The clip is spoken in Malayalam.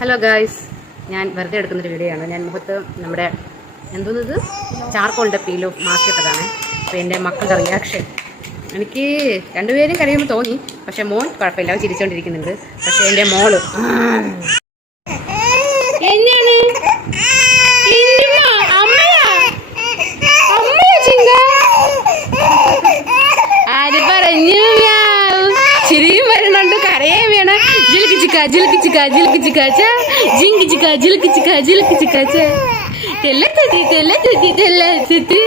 ഹലോ ഗായ്സ്, ഞാൻ വെറുതെ എടുക്കുന്നൊരു വീഡിയോ ആണ്. ഞാൻ മുഖത്ത് നമ്മുടെ എന്തോന്നത് ചാർക്കോളിൻ്റെ പീലോ മാസ്ക് ഇട്ടതാണ്. അപ്പോൾ എൻ്റെ മക്കളുടെ റിയാക്ഷൻ എനിക്ക് രണ്ടുപേരും കഴിയുമ്പോൾ തോന്നി. പക്ഷെ മോൻ കുഴപ്പമില്ല, അവൻ ചിരിച്ചുകൊണ്ടിരിക്കുന്നുണ്ട്. പക്ഷെ എൻ്റെ മോള് ആര് പറഞ്ഞു ചിരിയും വരുന്നുണ്ട്, കരയും വേണം. ജിൽക്ക് ചിക്ക ജിൽക്ക് ചിക്ക ജിൽക്ക് ചിക്കാച്ച ജിങ്ക് ചിക്ക ജിൽക്ക് ചിക്ക ജിൽക്ക് ചിക്കാച്ച തെല്ല തെത്തി തെല്ല തെത്തി തെല്ല തെത്തി